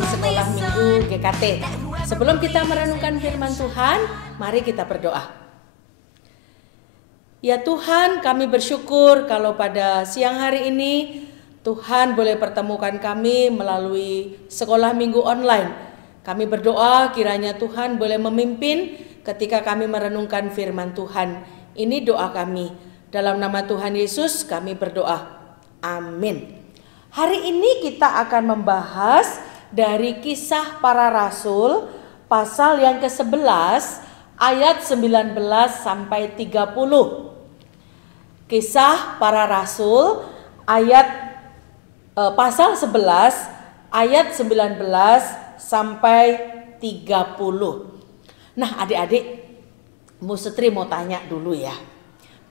dari Sekolah Minggu GKT. Sebelum kita merenungkan firman Tuhan, mari kita berdoa. Ya Tuhan, kami bersyukur kalau pada siang hari ini Tuhan boleh pertemukan kami melalui Sekolah Minggu online. Kami berdoa kiranya Tuhan boleh memimpin ketika kami merenungkan firman Tuhan. Ini doa kami. Dalam nama Tuhan Yesus kami berdoa. Amin. Hari ini kita akan membahas dari Kisah Para Rasul pasal yang ke-11 ayat 19 sampai 30. Kisah Para Rasul pasal 11 ayat 19 sampai 30. Nah, adik-adik, Bu Setri mau tanya dulu ya.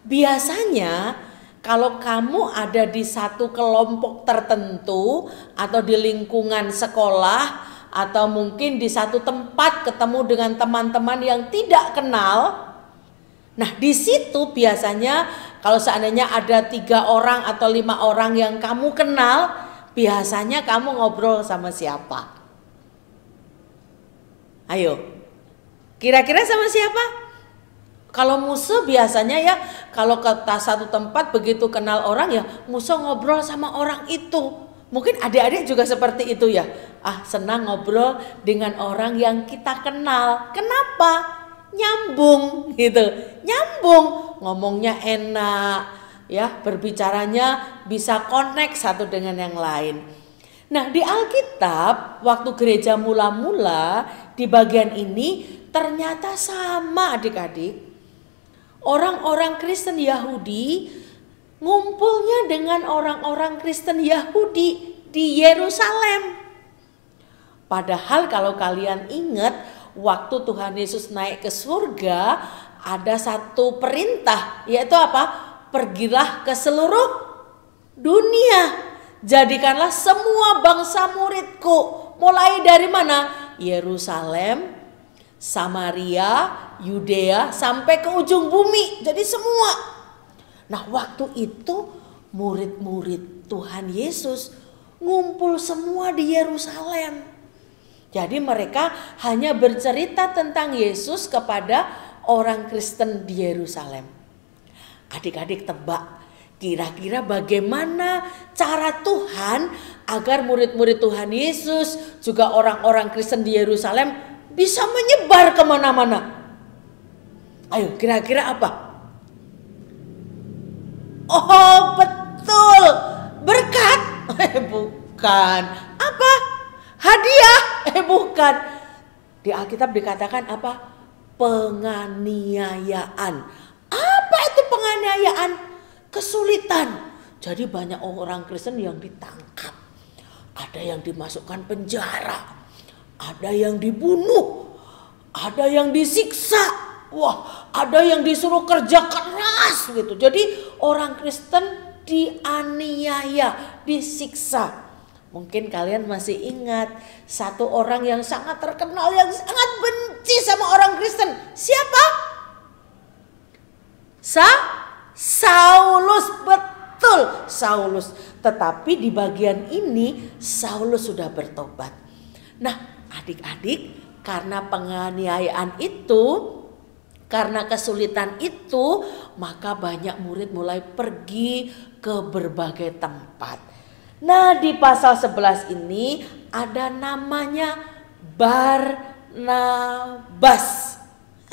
Biasanya kalau kamu ada di satu kelompok tertentu atau di lingkungan sekolah atau mungkin di satu tempat ketemu dengan teman-teman yang tidak kenal, nah di situ biasanya kalau seandainya ada 3 orang atau 5 orang yang kamu kenal, biasanya kamu ngobrol sama siapa? Ayo, kira-kira sama siapa? Kalau musuh biasanya ya, kalau ke satu tempat begitu kenal orang ya musuh ngobrol sama orang itu. Mungkin adik-adik juga seperti itu ya. Senang ngobrol dengan orang yang kita kenal. Kenapa? Nyambung gitu. Nyambung, ngomongnya enak ya, berbicaranya bisa connect satu dengan yang lain. Nah, di Alkitab waktu gereja mula-mula di bagian ini ternyata sama adik-adik. Orang-orang Kristen Yahudi ngumpulnya dengan orang-orang Kristen Yahudi di Yerusalem. Padahal kalau kalian ingat waktu Tuhan Yesus naik ke surga ada satu perintah, yaitu apa? Pergilah ke seluruh dunia. Jadikanlah semua bangsa muridku. Mulai dari mana? Yerusalem, Samaria, Yudea sampai ke ujung bumi. Jadi semua. Nah, waktu itu murid-murid Tuhan Yesus ngumpul semua di Yerusalem. Jadi mereka hanya bercerita tentang Yesus kepada orang Kristen di Yerusalem. Adik-adik tebak, kira-kira bagaimana cara Tuhan agar murid-murid Tuhan Yesus juga orang-orang Kristen di Yerusalem bisa menyebar kemana-mana? Ayo, kira-kira apa? Oh, betul. Berkat? Bukan. Apa? Hadiah? Bukan. Di Alkitab dikatakan apa? Penganiayaan. Apa itu penganiayaan? Kesulitan. Jadi banyak orang Kristen yang ditangkap. Ada yang dimasukkan penjara. Ada yang dibunuh. Ada yang disiksa. Wah, ada yang disuruh kerja keras gitu. Jadi orang Kristen dianiaya, disiksa. Mungkin kalian masih ingat satu orang yang sangat terkenal yang sangat benci sama orang Kristen. Siapa? Saulus, betul, Saulus. Tetapi di bagian ini Saulus sudah bertobat. Nah, adik-adik, karena penganiayaan itu, karena kesulitan itu, maka banyak murid mulai pergi ke berbagai tempat. Nah, di pasal 11 ini ada namanya Barnabas.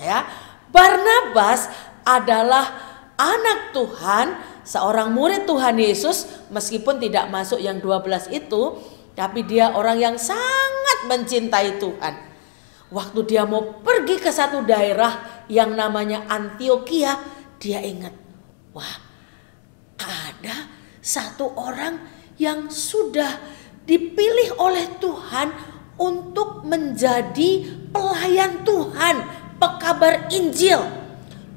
Ya, Barnabas adalah anak Tuhan, seorang murid Tuhan Yesus, meskipun tidak masuk yang 12 itu, tapi dia orang yang sangat mencintai Tuhan. Waktu dia mau pergi ke satu daerah yang namanya Antioquia, dia ingat, wah, ada satu orang yang sudah dipilih oleh Tuhan untuk menjadi pelayan Tuhan, pekabar Injil.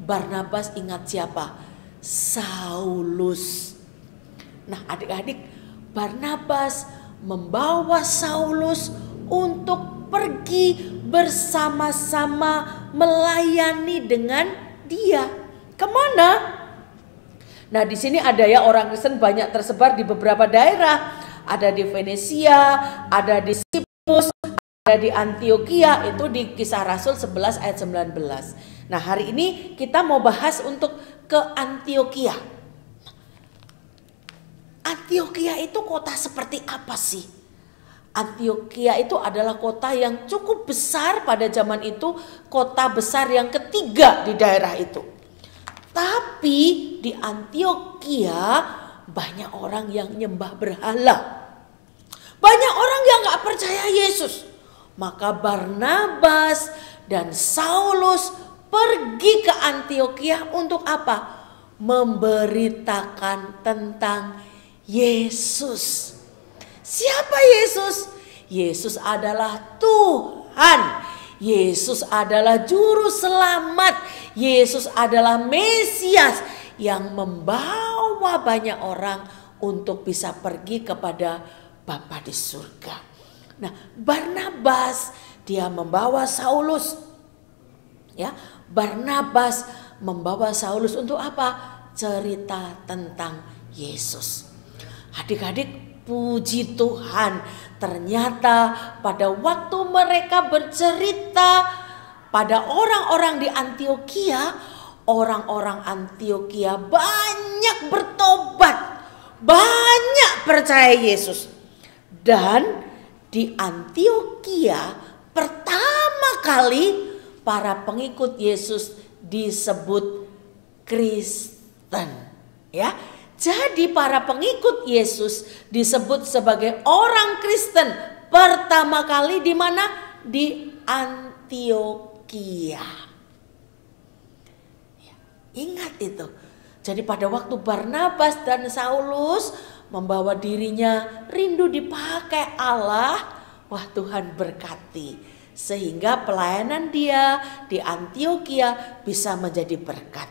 Barnabas ingat siapa? Saulus. Nah, adik-adik, Barnabas membawa Saulus untuk pergi bersama-sama melayani dengan dia. Kemana? Nah, di sini ada ya orang Kristen banyak tersebar di beberapa daerah. Ada di Venesia, ada di ada di Antiokhia, itu di Kisah Rasul 11 ayat 19. Nah, hari ini kita mau bahas untuk ke Antiokhia. Antiokhia itu kota seperti apa sih? Antiokhia itu adalah kota yang cukup besar pada zaman itu, kota besar yang ketiga di daerah itu. Tapi di Antiokhia banyak orang yang nyembah berhala. Banyak orang yang gak percaya Yesus. Maka Barnabas dan Saulus pergi ke Antiokhia untuk apa? Memberitakan tentang Yesus. Siapa Yesus? Yesus adalah Tuhan. Yesus adalah juru selamat. Yesus adalah Mesias yang membawa banyak orang untuk bisa pergi kepada Bapa di surga. Nah, Barnabas dia membawa Saulus. Ya, Barnabas membawa Saulus untuk apa? Cerita tentang Yesus. Adik-adik, puji Tuhan, ternyata pada waktu mereka bercerita pada orang-orang di Antiokhia, orang-orang Antiokhia banyak bertobat, banyak percaya Yesus. Dan di Antiokhia pertama kali para pengikut Yesus disebut Kristen, ya. Jadi para pengikut Yesus disebut sebagai orang Kristen pertama kali di mana? Di Antiokhia. Ya, ingat itu. Jadi pada waktu Barnabas dan Saulus membawa dirinya rindu dipakai Allah, wah Tuhan berkati. Sehingga pelayanan dia di Antiokhia bisa menjadi berkat.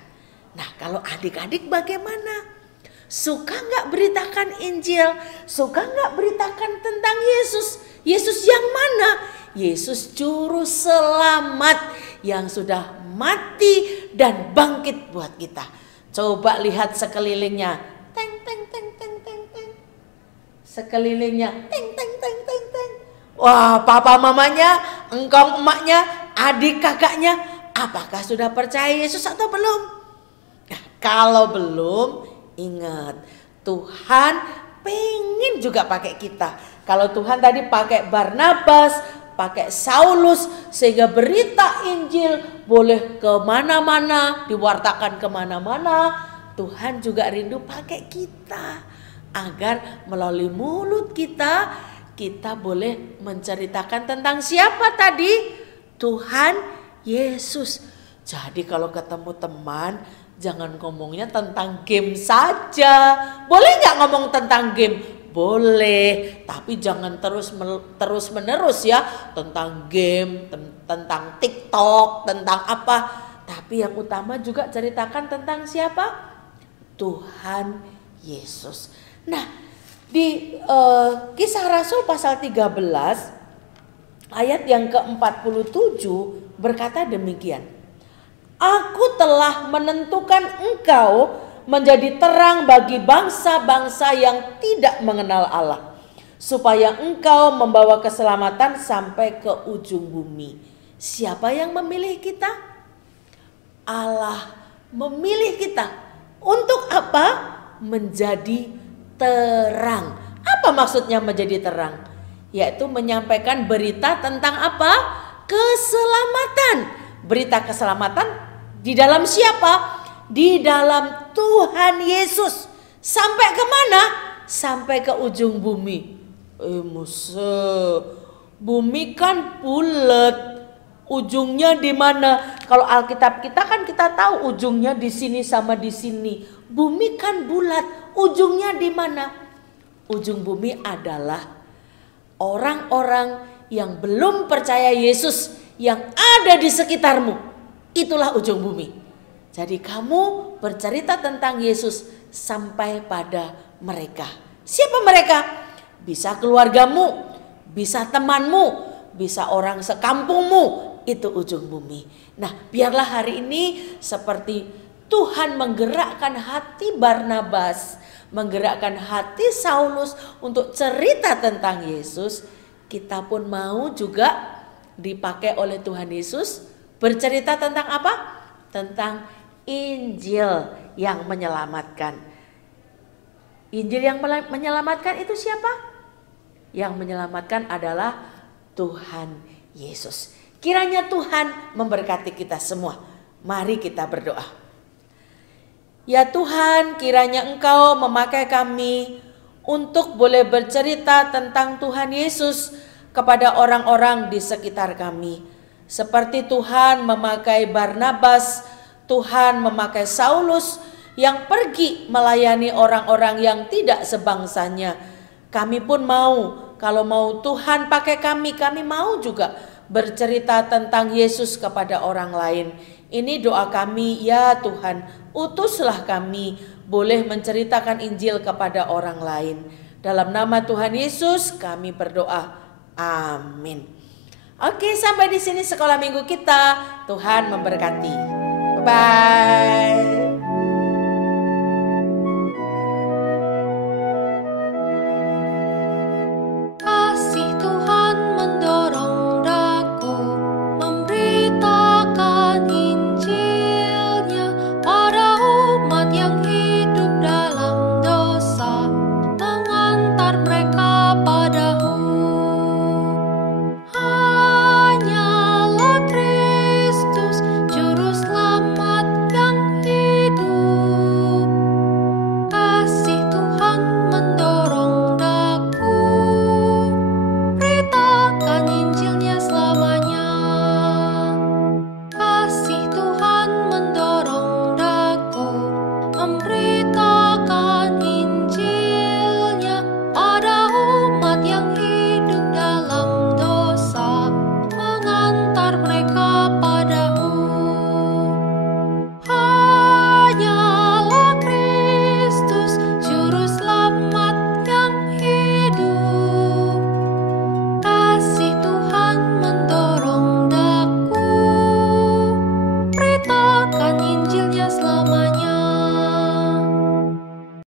Nah, kalau adik-adik bagaimana? Suka gak beritakan Injil? Suka gak beritakan tentang Yesus? Yesus yang mana? Yesus juru selamat yang sudah mati dan bangkit buat kita. Coba lihat sekelilingnya. Teng, teng, teng, teng, teng, teng. Sekelilingnya. Teng, teng, teng, teng, teng. Wah, papa mamanya, engkau emaknya, adik kakaknya. Apakah sudah percaya Yesus atau belum? Nah, kalau belum, ingat, Tuhan pengen juga pakai kita. Kalau Tuhan tadi pakai Barnabas, pakai Saulus, sehingga berita Injil boleh kemana-mana, diwartakan kemana-mana. Tuhan juga rindu pakai kita, agar melalui mulut kita, kita boleh menceritakan tentang siapa tadi? Tuhan Yesus. Jadi kalau ketemu teman, jangan ngomongnya tentang game saja. Boleh gak ngomong tentang game? Boleh, tapi jangan terus menerus ya. Tentang game, tentang TikTok, tentang apa. Tapi yang utama juga ceritakan tentang siapa? Tuhan Yesus. Nah, di Kisah Rasul pasal 13 ayat yang ke-47 berkata demikian. Aku telah menentukan engkau menjadi terang bagi bangsa-bangsa yang tidak mengenal Allah, supaya engkau membawa keselamatan sampai ke ujung bumi. Siapa yang memilih kita? Allah memilih kita. Untuk apa? Menjadi terang. Apa maksudnya menjadi terang? Yaitu menyampaikan berita tentang apa? Keselamatan. Berita keselamatan di dalam siapa? Di dalam Tuhan Yesus. Sampai kemana? Sampai ke ujung bumi. Bumi kan bulat. Ujungnya di mana? Kalau Alkitab kita kan kita tahu ujungnya di sini sama di sini. Bumi kan bulat. Ujungnya di mana? Ujung bumi adalah orang-orang yang belum percaya Yesus yang ada di sekitarmu. Itulah ujung bumi. Jadi kamu bercerita tentang Yesus sampai pada mereka. Siapa mereka? Bisa keluargamu, bisa temanmu, bisa orang sekampungmu. Itu ujung bumi. Nah, biarlah hari ini seperti Tuhan menggerakkan hati Barnabas, menggerakkan hati Saulus untuk cerita tentang Yesus. kita pun mau juga dipakai oleh Tuhan Yesus bercerita tentang apa? Tentang Injil yang menyelamatkan. Injil yang menyelamatkan itu siapa? Yang menyelamatkan adalah Tuhan Yesus. Kiranya Tuhan memberkati kita semua. Mari kita berdoa. Ya Tuhan, kiranya Engkau memakai kami untuk boleh bercerita tentang Tuhan Yesus kepada orang-orang di sekitar kami. Seperti Tuhan memakai Barnabas, Tuhan memakai Saulus yang pergi melayani orang-orang yang tidak sebangsanya. Kami pun mau, kalau mau Tuhan pakai kami mau juga bercerita tentang Yesus kepada orang lain. Ini doa kami, ya Tuhan, utuslah kami boleh menceritakan Injil kepada orang lain. Dalam nama Tuhan Yesus kami berdoa. Amin. Oke, sampai di sini sekolah minggu kita. Tuhan memberkati. Bye-bye.